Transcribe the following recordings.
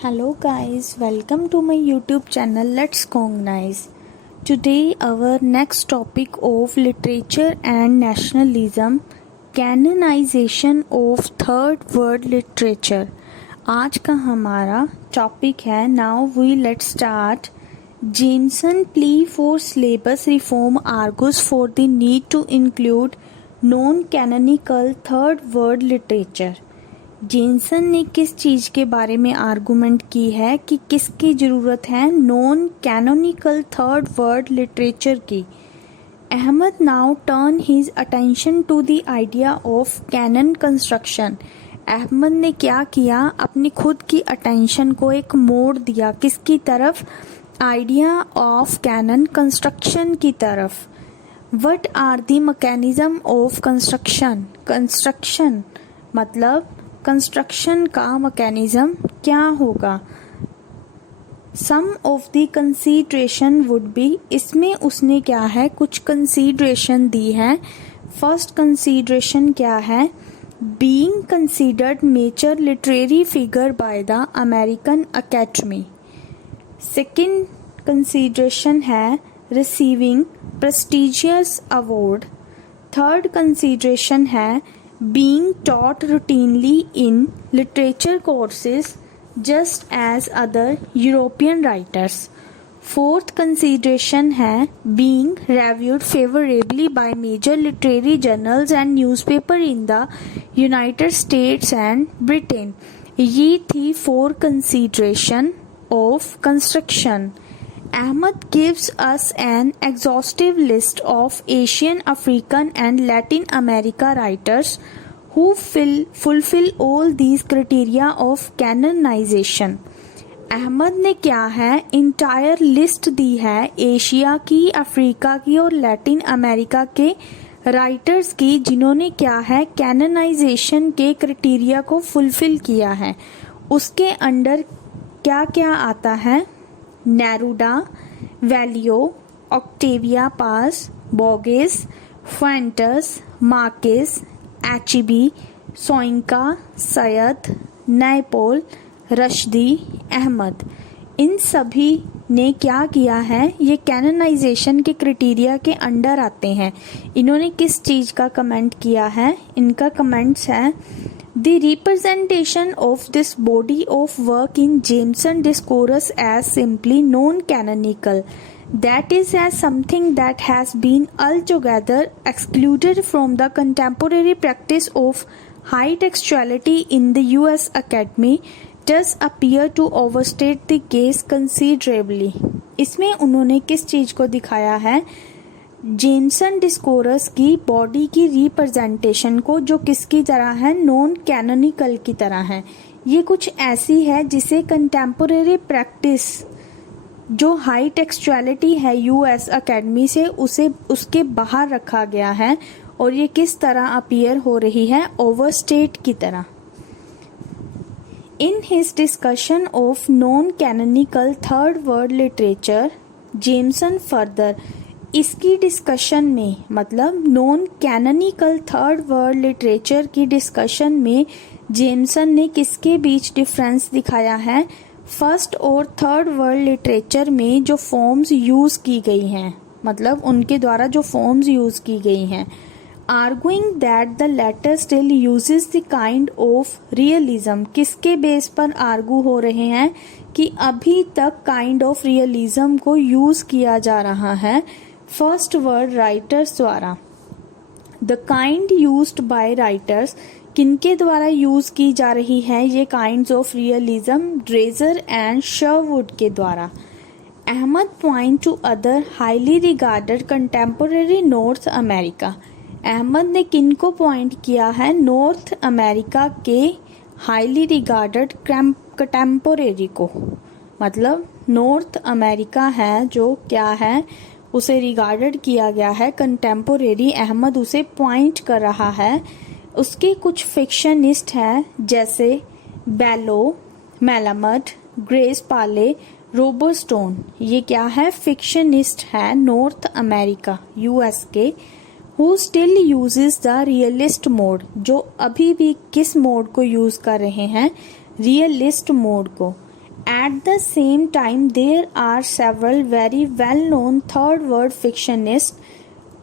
Hello guys, welcome to my YouTube channel Let's Cognize. Today our next topic of literature and nationalism, canonization of third world literature. आज का हमारा topic है Now we let's start. Jameson plea for syllabus reform argues for the need to include non-canonical third world literature. Jameson ने किस चीज के बारे में आर्गुमेंट की है कि किसकी जरूरत है non canonical third world literature की. Ahmad now turn his attention to the idea of canon construction. Ahmad ने क्या किया, अपनी खुद की अटेंशन को एक मोड़ दिया किसकी तरफ, आइडिया ऑफ कैनन कंस्ट्रक्शन की तरफ. What are the mechanism of construction. Construction मतलब कंस्ट्रक्शन का मैकेनिज्म क्या होगा. Some of the consideration would be, इसमें उसने क्या है कुछ कंसीडरेशन दी है. फर्स्ट कंसीडरेशन क्या है, being considered major literary figure by the American Academy. Second consideration है receiving prestigious award. Third consideration है being taught routinely in literature courses just as other European writers. Fourth consideration है being reviewed favorably by major literary journals and newspaper in the United States and Britain. ये थी 4 consideration of construction. Ahmad gives us an exhaustive list of Asian, African and Latin America writers who fulfill all these criteria of canonization. Ahmad ने क्या है entire list दी है Asia की, Africa की और Latin America के राइटर्स की जिन्होंने क्या है कैनोनाइजेशन के क्राइटेरिया को फुलफिल किया है. उसके अंडर क्या क्या आता है, नेरूडा, वैलियो, ऑक्टेविया पास, बोगेस, फुएंटस, मार्केस, एचिबी, सोइंका, सैयद, नैपोल, रश्दी, अहमद. इन सभी ने क्या किया है, ये कैनोनाइजेशन के क्राइटेरिया के अंडर आते हैं. इन्होंने किस चीज का कमेंट किया है, इनका कमेंट्स है The representation of this body of work in Jameson discourse as simply non-canonical, that is, as something that has been altogether excluded from the contemporary practice of high textuality in the U.S. Academy, does appear to overstate the case considerably. इसमें उन्होंने किस चीज को दिखाया है, Jamieson डिस्कोरस की body की representation को जो किसकी तरह है, नॉन कैनोनिकल की तरह है. ये कुछ ऐसी है जिसे कंटेम्पोरेरी प्रैक्टिस जो हाई टेक्सचुअलिटी है यूएस एकेडमी से उसे उसके बाहर रखा गया है और ये किस तरह अपीयर हो रही है, ओवरस्टेट की तरह. In his discussion of non canonical third world literature Jameson further, इसकी डिस्कशन में मतलब non canonical third world literature की डिस्कशन में जेमसन ने किसके बीच डिफरेंस दिखाया है, फर्स्ट और थर्ड वर्ल्ड लिटरेचर में जो फॉर्म्स यूज की गई हैं, मतलब उनके द्वारा जो फॉर्म्स यूज की गई हैं. Arguing that the latter still uses the kind of realism, किसके बेस पर आर्गू हो रहे हैं कि अभी तक काइंड ऑफ रियलिज्म को यूज किया जा रहा है फर्स्ट वर्ल्ड राइटर्स द्वारा. The kind used by writers, किनके द्वारा यूज की जा रही है ये kinds of realism, Dreiser and Sherwood के द्वारा. Ahmad point to other highly regarded contemporary north America. Ahmad ने किनको पॉइंट किया है, नॉर्थ अमेरिका के हाईली रिगार्डेड कंटेम्पोरेरी को, मतलब नॉर्थ अमेरिका है जो क्या है उसे रिगार्डेड किया गया है कंटेम्पोरेरी. अहमद उसे पॉइंट कर रहा है. उसके कुछ फिक्शनिस्ट हैं जैसे बेलो, मेलामट, ग्रेस पाले, रॉबर्ट स्टोन. ये क्या है, फिक्शनिस्ट है नॉर्थ अमेरिका यूएस के, who still uses the realist mode, जो अभी भी किस मोड को यूज कर रहे हैं, रियलिस्ट मोड को. At the same time, there are several very well-known third word fictionists.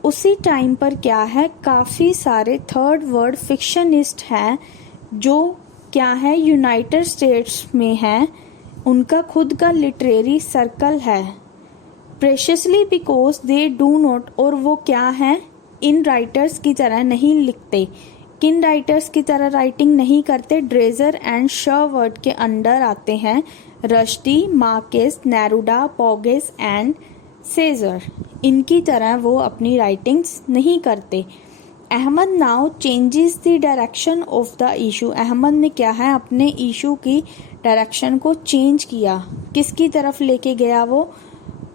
उसी टाइम पर क्या है, काफ़ी सारे थर्ड वर्ड फिक्शनिस्ट हैं जो क्या है यूनाइटेड स्टेट्स में हैं. उनका खुद का लिटरेरी सर्कल है. प्रेशियसली बिकॉज दे डू नॉट, और वो क्या है इन राइटर्स की तरह नहीं लिखते. किन राइटर्स की तरह राइटिंग नहीं करते? ड्रेजर एंड शर्वर्ड के अंडर आते हैं Rushdie, Marquez, Neruda, Borges and Cesaire. इनकी तरह वो अपनी राइटिंग्स नहीं करते. Ahmad now changes the direction of the issue. Ahmad ने क्या है अपने इशू की डायरेक्शन को चेंज किया. किसकी तरफ लेके गया वो?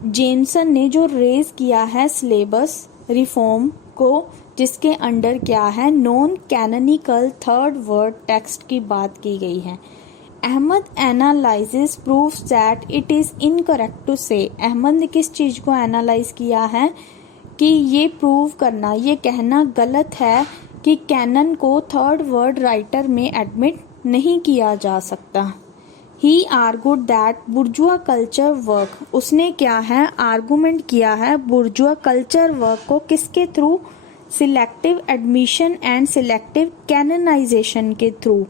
जेमसन ने जो रेज किया है सिलेबस रिफॉर्म को, जिसके अंडर क्या है non canonical third world text की बात की गई है. Ahmad analyses proves that it is incorrect to say. Ahmad ने किस चीज को एनालाइज किया है कि ये प्रूव करना, ये कहना गलत है कि कैनन को थर्ड वर्ड राइटर में एडमिट नहीं किया जा सकता. ही आर्गूड दैट बुर्जुआ कल्चर वर्क. उसने क्या है आर्गूमेंट किया है बुर्जुआ कल्चर वर्क को किसके थ्रू? Selective admission and selective canonization के थ्रू.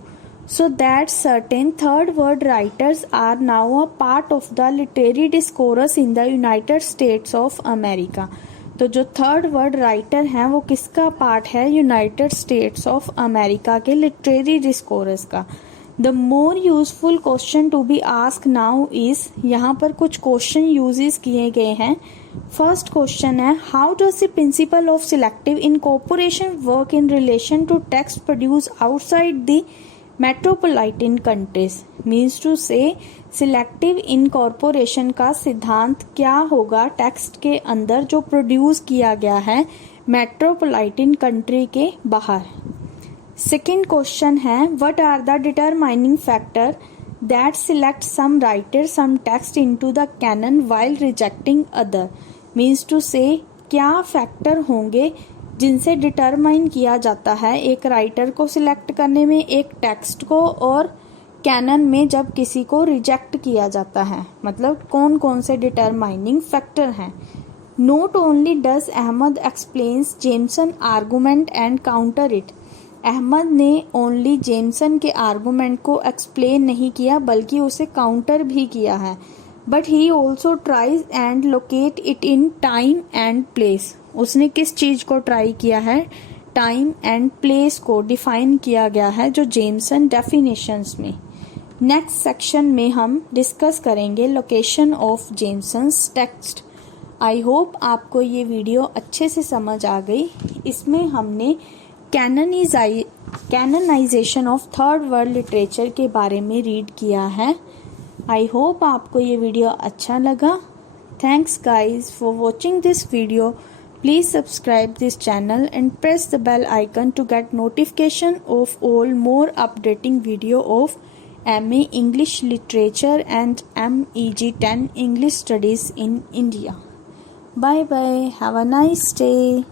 So that certain third word writers are now a part of the literary discourse in the United States of America. तो जो थर्ड वर्ड राइटर हैं वो किसका पार्ट है? यूनाइटेड स्टेट्स ऑफ अमेरिका के literary discourse का. The more useful question to be asked now is, यहाँ पर कुछ क्वेश्चन यूजेस किए गए हैं. फर्स्ट क्वेश्चन है, how does the principle of selective incorporation work in relation to text produce outside the metropolitan countries. Means to say selective incorporation का सिद्धांत क्या होगा टेक्स्ट के अंदर जो प्रोड्यूस किया गया है मेट्रोपोलिटन कंट्री के बाहर. सेकेंड क्वेश्चन है, what are the determining factor that select some writer some text into the canon while rejecting other. Means to say क्या फैक्टर होंगे जिनसे डिटरमाइन किया जाता है एक राइटर को सिलेक्ट करने में एक टेक्स्ट को, और कैनन में जब किसी को रिजेक्ट किया जाता है. मतलब कौन कौन से डिटरमाइनिंग फैक्टर हैं. Not only does Ahmad explains Jameson argument and counter it. Ahmad ने ओनली जेमसन के आर्गूमेंट को एक्सप्लेन नहीं किया बल्कि उसे काउंटर भी किया है. But he also tries and locate it in time and place. उसने किस चीज को ट्राई किया है? टाइम एंड प्लेस को डिफाइन किया गया है जो जेमसन डेफिनेशंस में. नेक्स्ट सेक्शन में हम डिस्कस करेंगे location of Jameson's text. I hope आपको ये वीडियो अच्छे से समझ आ गई. इसमें हमने canonization of third world literature के बारे में रीड किया है. आई होप आपको ये वीडियो अच्छा लगा. Thanks guys for watching this video. Please subscribe this channel and press the bell icon to get notification of all more updating video of MA English Literature and MEG 10 English Studies in India. Bye bye. Have a nice day.